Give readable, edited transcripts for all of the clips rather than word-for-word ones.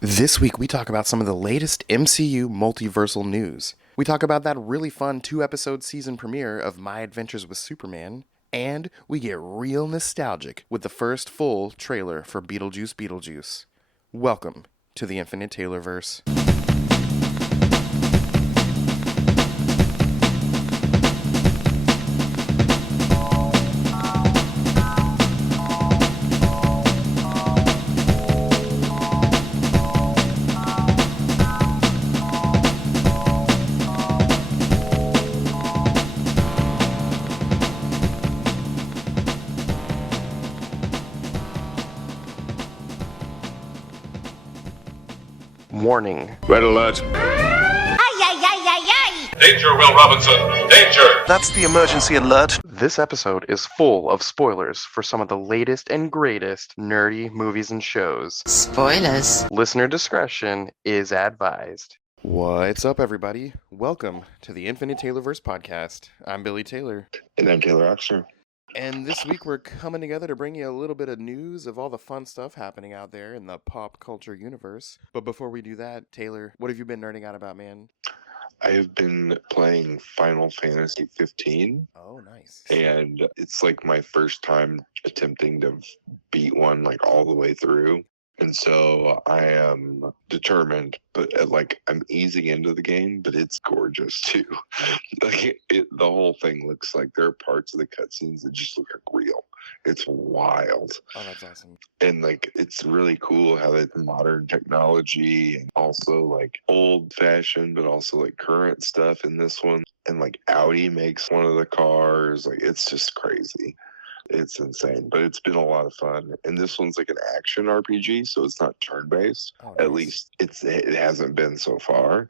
This week, we talk about some of the latest MCU Multiversal news. We talk about that really fun 2-episode season premiere of My Adventures with Superman, and we get real nostalgic with the first full trailer for Beetlejuice Beetlejuice. Welcome to the Infinite Taylorverse. Warning. Red alert. Ay, ay, ay, ay, ay! Danger, Will Robinson. Danger. That's the emergency alert. This episode is full of spoilers for some of the latest and greatest nerdy movies and shows. Spoilers. Listener discretion is advised. What's up, everybody? Welcome to the Infinite Taylorverse podcast. I'm Billy Taylor. And I'm Taylor Oxner. And this week we're coming together to bring you a little bit of news of all the fun stuff happening out there in the pop culture universe. But before we do that, Taylor, what have you been nerding out about, man? I have been playing Final Fantasy 15. Oh, nice. And it's like my first time attempting to beat one like all the way through. And so I am determined, but I'm easing into the game, but it's gorgeous too. The whole thing looks like there are parts of the cutscenes that just look like real. It's wild. Oh, that's awesome. And it's really cool how they modern technology and also old fashioned, but also current stuff in this one. And Audi makes one of the cars. It's just crazy. It's insane, but it's been a lot of fun. And this one's like an action RPG, so it's not turn-based. Oh, At nice. least it hasn't been so far.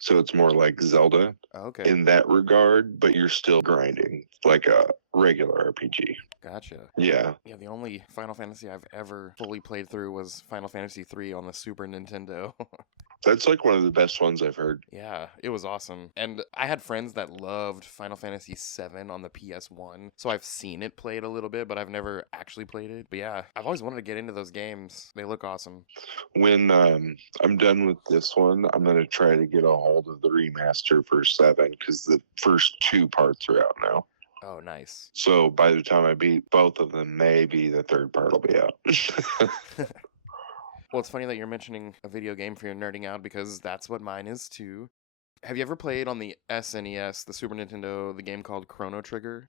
So it's more like Zelda Okay, in that regard, but you're still grinding like a regular RPG. gotcha. Yeah. Yeah, the only Final Fantasy I've ever fully played through was Final Fantasy 3 on the Super Nintendo. That's one of the best ones I've heard. Yeah, it was awesome. And I had friends that loved Final Fantasy 7 on the PS1, so I've seen it played a little bit, but I've never actually played it. But yeah, I've always wanted to get into those games. They look awesome. When I'm done with this one, I'm going to try to get a hold of the remaster for 7 because the first 2 parts are out now. Oh, nice. So by the time I beat both of them, maybe the third part will be out. Well, it's funny that you're mentioning a video game for your nerding out because that's what mine is too. Have you ever played on the SNES, the Super Nintendo, the game called Chrono Trigger?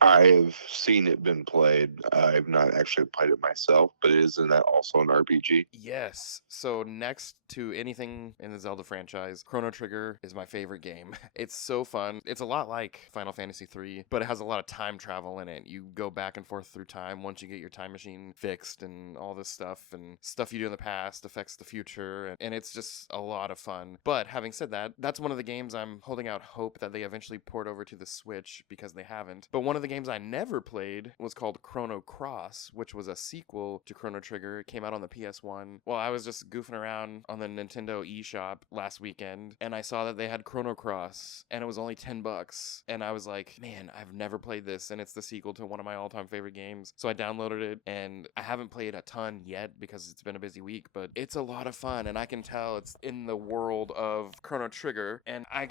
I've seen it been played. I've not actually played it myself, but isn't that also an RPG? Yes. So next to anything in the Zelda franchise, Chrono Trigger is my favorite game. It's so fun. It's a lot like Final Fantasy 3, but it has a lot of time travel in it. You go back and forth through time once you get your time machine fixed and all this stuff, and stuff you do in the past affects the future, and it's just a lot of fun. But having said that, that's one of the games I'm holding out hope that they eventually port over to the Switch because they haven't. But one of the games I never played was called Chrono Cross, which was a sequel to Chrono Trigger. It came out on the PS1. Well, I was just goofing around on the Nintendo eShop last weekend, and I saw that they had Chrono Cross, and it was only $10. And I was like, man, I've never played this, and it's the sequel to one of my all-time favorite games. So I downloaded it, and I haven't played a ton yet because it's been a busy week, but it's a lot of fun, and I can tell it's in the world of Chrono Trigger, and I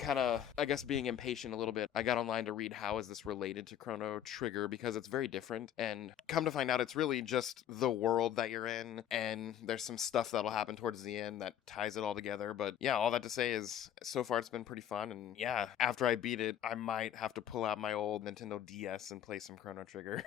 guess being impatient a little bit, I got online to read how is this related to Chrono Trigger because it's very different, and come to find out it's really just the world that you're in, and there's some stuff that'll happen towards the end that ties it all together. But yeah, all that to say is so far it's been pretty fun, and yeah, after I beat it, I might have to pull out my old Nintendo DS and play some Chrono Trigger.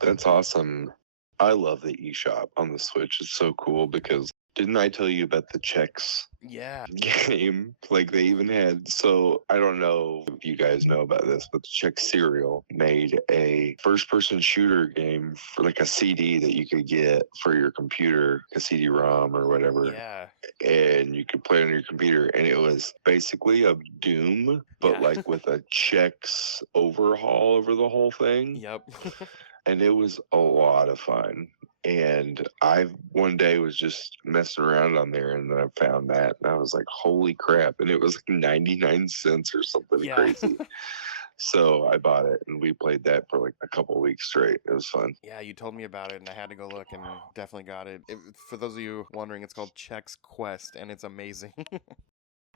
That's awesome. I love the eShop on the Switch. It's so cool because didn't I tell you about the Chex Yeah. game? They even had, so I don't know if you guys know about this, but the Chex cereal made a first-person shooter game for a CD that you could get for your computer, a CD-ROM or whatever. Yeah. And you could play it on your computer, and it was basically a Doom, but Yeah. with a Chex overhaul over the whole thing. Yep. And it was a lot of fun. And I one day was just messing around on there, and then I found that, and I was like, holy crap. And it was 99 cents or something Yeah. crazy. So I bought it and we played that for like a couple of weeks straight. It was fun. Yeah, you told me about it, and I had to go look, and definitely got it. For those of you wondering, it's called Chex Quest, and it's amazing.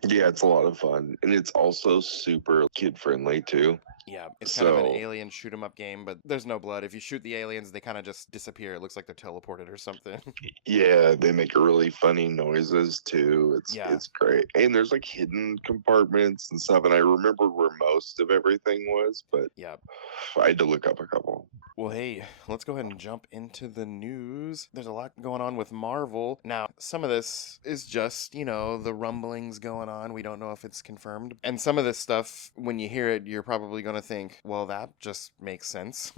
Yeah, it's a lot of fun. And it's also super kid friendly too. Yeah, it's kind of an So alien shoot 'em up game, but there's no blood. If you shoot the aliens, they kind of just disappear. It looks like they're teleported or something. yeah, they make really funny noises too. Yeah. It's great. And there's like hidden compartments and stuff. And I remember where most of everything was, but Yeah. I had to look up a couple. Well, hey, let's go ahead and jump into the news. There's a lot going on with Marvel. Now, some of this is just, the rumblings going on. We don't know if it's confirmed. And some of this stuff, when you hear it, you're probably going to think, well, that just makes sense.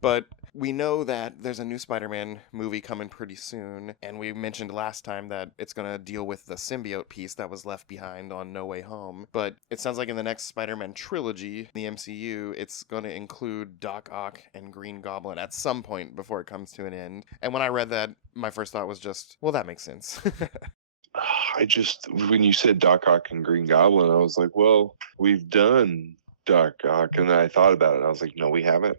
But we know that there's a new Spider-Man movie coming pretty soon, and we mentioned last time that it's going to deal with the symbiote piece that was left behind on No Way Home. But it sounds like in the next Spider-Man trilogy, the MCU, it's going to include Doc Ock and Green Goblin at some point before it comes to an end. And when I read that, my first thought was just, well, that makes sense. When you said Doc Ock and Green Goblin, I was like, well, we've done Doc Ock. And then I thought about it. And I was like, no, we haven't.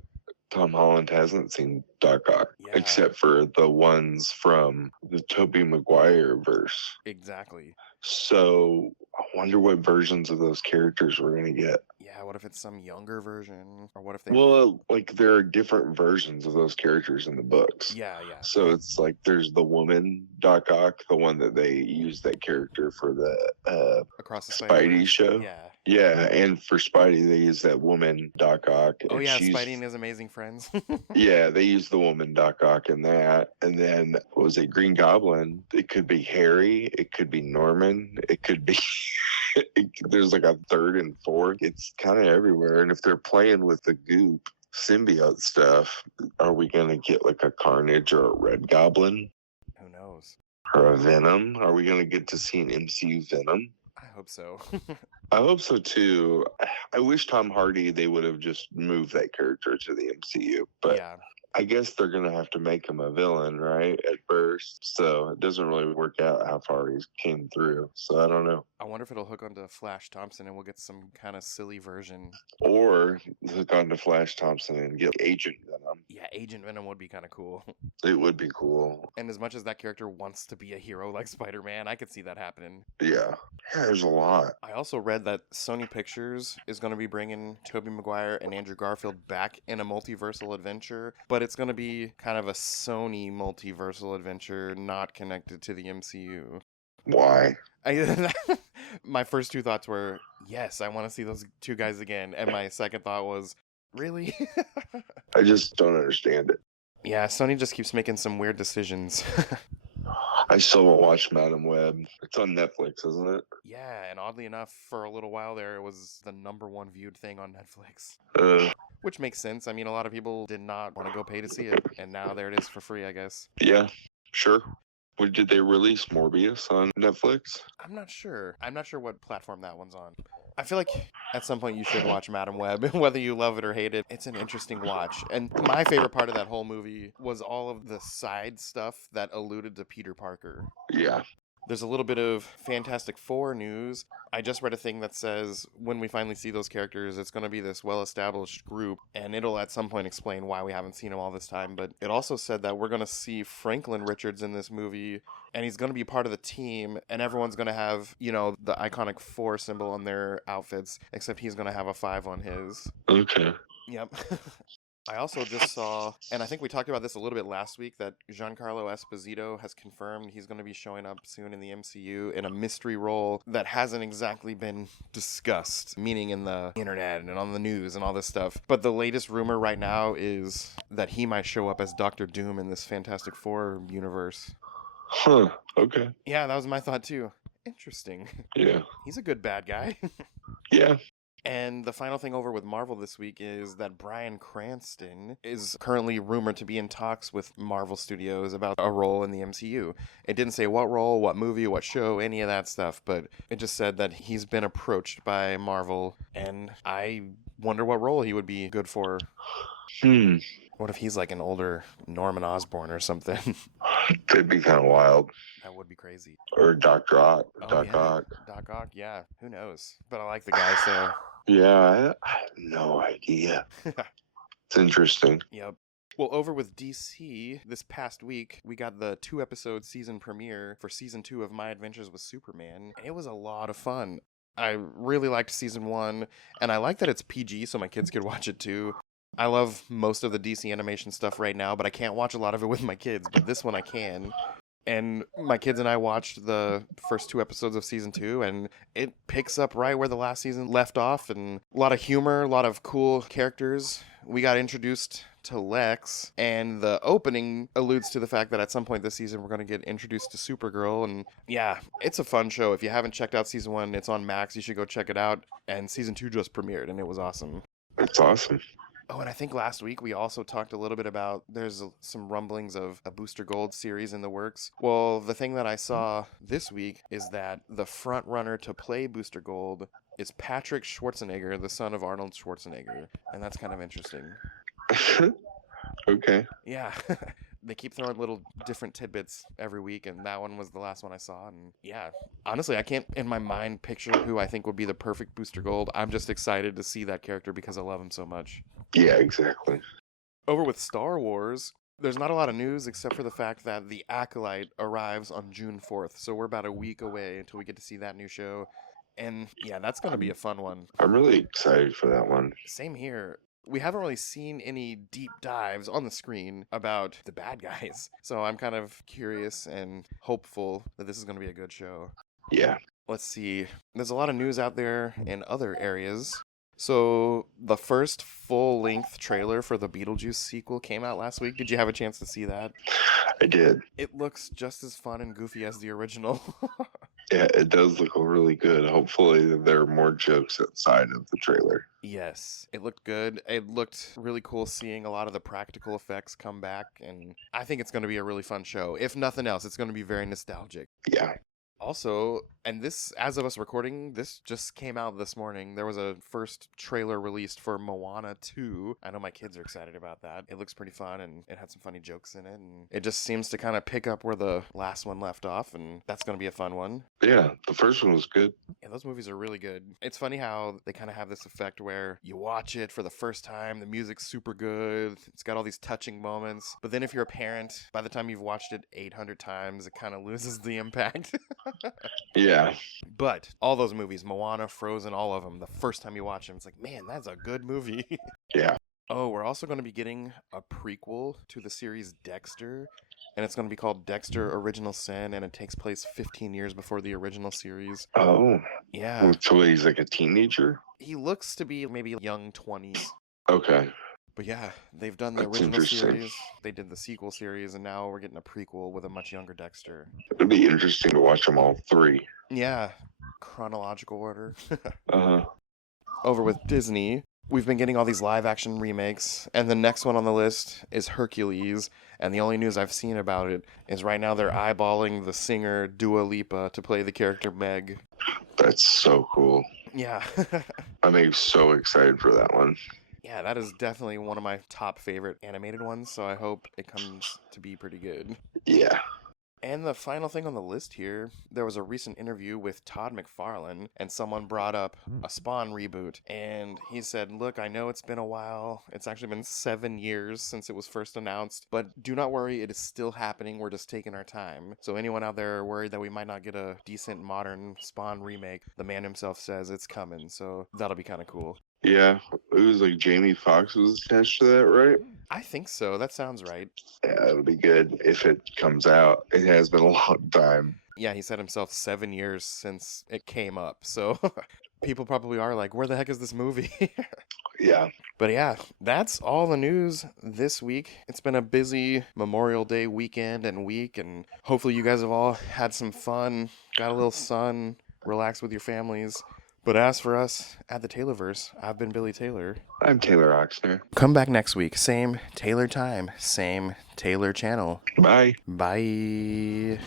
Tom Holland hasn't seen Doc Ock, Yeah. except for the ones from the Tobey Maguire verse. Exactly. So I wonder what versions of those characters we're going to get. Yeah, what if it's some younger version? Or what if they... Well, like there are different versions of those characters in the books. Yeah. So it's like there's the woman Doc Ock, the one that they use that character for the Across the Spidey show. Yeah. Yeah, and for Spidey they use that woman Doc Ock. Oh and yeah, she's- Spidey and his amazing friends. Yeah, they use the woman Doc Ock in that. And then what was it, Green Goblin? It could be Harry, it could be Norman, it could be there's like a third and fourth. It's kind of everywhere. And if they're playing with the goop symbiote stuff, are we gonna get like a Carnage or a Red Goblin? Who knows? Or a Venom? Are we gonna get to see an MCU Venom? I hope so. I hope so too. I wish Tom Hardy they would have just moved that character to the MCU, but Yeah. I guess they're gonna have to make him a villain, right? At first, so it doesn't really work out how far he came through. So I don't know. I wonder if it'll hook onto Flash Thompson and we'll get some kind of silly version. Or hook on to Flash Thompson and get Agent Venom. Yeah, Agent Venom would be kind of cool. It would be cool. And as much as that character wants to be a hero like Spider-Man, I could see that happening. Yeah, there's a lot. I also read that Sony Pictures is going to be bringing Tobey Maguire and Andrew Garfield back in a multiversal adventure, but it's going to be kind of a Sony multiversal adventure, not connected to the MCU. Why? My first two thoughts were, yes, I want to see those two guys again. And my second thought was, really? I just don't understand it. Yeah, Sony just keeps making some weird decisions. I still won't watch Madam Web. It's on Netflix, isn't it? Yeah, and oddly enough, for a little while there, it was the #1 viewed thing on Netflix. Which makes sense. I mean, a lot of people did not want to go pay to see it, and now there it is for free, I guess. Yeah, sure. Did they release Morbius on Netflix? I'm not sure. I'm not sure what platform that one's on. I feel like at some point you should watch Madam Web, whether you love it or hate it. It's an interesting watch. And my favorite part of that whole movie was all of the side stuff that alluded to Peter Parker. Yeah. There's a little bit of Fantastic Four news. I just read a thing that says when we finally see those characters, it's going to be this well-established group, and it'll at some point explain why we haven't seen them all this time. But it also said that we're going to see Franklin Richards in this movie, and he's going to be part of the team, and everyone's going to have, the iconic 4 symbol on their outfits, except he's going to have a 5 on his. Okay. Yep. I also just saw, and I think we talked about this a little bit last week, that Giancarlo Esposito has confirmed he's going to be showing up soon in the MCU in a mystery role that hasn't exactly been discussed, meaning in the internet and on the news and all this stuff. But the latest rumor right now is that he might show up as Doctor Doom in this Fantastic Four universe. Huh. Okay. Yeah, that was my thought too. Interesting. Yeah. He's a good bad guy. Yeah. And the final thing over with Marvel this week is that Bryan Cranston is currently rumored to be in talks with Marvel Studios about a role in the MCU. It didn't say what role, what movie, what show, any of that stuff, but it just said that he's been approached by Marvel, and I wonder what role he would be good for. What if he's like an older Norman Osborn or something? That'd be kind of wild. That would be crazy. Or Dr. Ock. Oh, Doc yeah. Ock. Doc Ock, yeah. Who knows? But I like the guy, so Yeah, I have no idea. It's interesting. Yep. Well, over with DC, this past week, we got the 2-episode season premiere for season 2 of My Adventures with Superman, and it was a lot of fun. I really liked season 1, and I like that it's PG so my kids could watch it too. I love most of the DC animation stuff right now, but I can't watch a lot of it with my kids, but this one I can. And my kids and I watched the first 2 episodes of season 2, and it picks up right where the last season left off, and a lot of humor, a lot of cool characters. We got introduced to Lex, and the opening alludes to the fact that at some point this season we're going to get introduced to Supergirl, and yeah, it's a fun show. If you haven't checked out season 1, it's on Max. You should go check it out, and season 2 just premiered, and it was awesome. It's awesome. Oh, and I think last week we also talked a little bit about there's some rumblings of a Booster Gold series in the works. Well, the thing that I saw this week is that the front runner to play Booster Gold is Patrick Schwarzenegger, the son of Arnold Schwarzenegger, and that's kind of interesting. Okay. Yeah. They keep throwing little different tidbits every week, and that one was the last one I saw. And yeah, honestly, I can't in my mind picture who I think would be the perfect Booster Gold. I'm just excited to see that character because I love him so much. Yeah, exactly. Over with Star Wars, there's not a lot of news except for the fact that The Acolyte arrives on June 4th. So we're about a week away until we get to see that new show. And yeah, that's going to be a fun one. I'm really excited for that one. Same here. We haven't really seen any deep dives on the screen about the bad guys. So I'm kind of curious and hopeful that this is going to be a good show. Yeah. Let's see. There's a lot of news out there in other areas. So the first full-length trailer for the Beetlejuice sequel came out last week. Did you have a chance to see that? I did. It looks just as fun and goofy as the original. Yeah, it does look really good. Hopefully there are more jokes outside of the trailer. Yes, it looked good. It looked really cool seeing a lot of the practical effects come back, and I think it's going to be a really fun show. If nothing else, it's going to be very nostalgic. Yeah. Also, and this, as of us recording, this just came out this morning. There was a first trailer released for Moana 2. I know my kids are excited about that. It looks pretty fun, and it had some funny jokes in it, and it just seems to kind of pick up where the last one left off, and that's going to be a fun one. Yeah, the first one was good. Yeah, those movies are really good. It's funny how they kind of have this effect where you watch it for the first time, the music's super good, it's got all these touching moments, but then if you're a parent, by the time you've watched it 800 times, it kind of loses the impact. Yeah. But all those movies, Moana, Frozen, all of them, the first time you watch them, it's like, man, that's a good movie. Yeah. Oh, we're also going to be getting a prequel to the series Dexter, and it's going to be called Dexter Original Sin, and it takes place 15 years before the original series. Oh. Yeah. So he's like a teenager? He looks to be maybe young 20s. Okay. But yeah, they've done the That's original interesting. series, they did the sequel series, and now we're getting a prequel with a much younger Dexter. It'd be interesting to watch them all three. Yeah, chronological order. Uh-huh. Over with Disney, we've been getting all these live-action remakes, and the next one on the list is Hercules, and the only news I've seen about it is right now they're eyeballing the singer Dua Lipa to play the character Meg. That's so cool. Yeah. I'm so excited for that one. Yeah, that is definitely one of my top favorite animated ones, so I hope it comes to be pretty good. Yeah. And the final thing on the list here, there was a recent interview with Todd McFarlane, and someone brought up a Spawn reboot. And he said, look, I know it's been a while. It's actually been 7 years since it was first announced. But do not worry, it is still happening. We're just taking our time. So anyone out there worried that we might not get a decent modern Spawn remake, the man himself says it's coming. So that'll be kind of cool. Yeah. It was like Jamie Foxx was attached to that, right? I think so. That sounds right. Yeah, it'll be good if it comes out. It has been a long time. Yeah, he said himself 7 years since it came up. So people probably are like, where the heck is this movie? Yeah. But yeah, that's all the news this week. It's been a busy Memorial Day weekend and week, and hopefully you guys have all had some fun, got a little sun, relaxed with your families. But as for us at the Taylorverse, I've been Billy Taylor. I'm Taylor Oxner. Come back next week. Same Taylor time, same Taylor channel. Bye. Bye.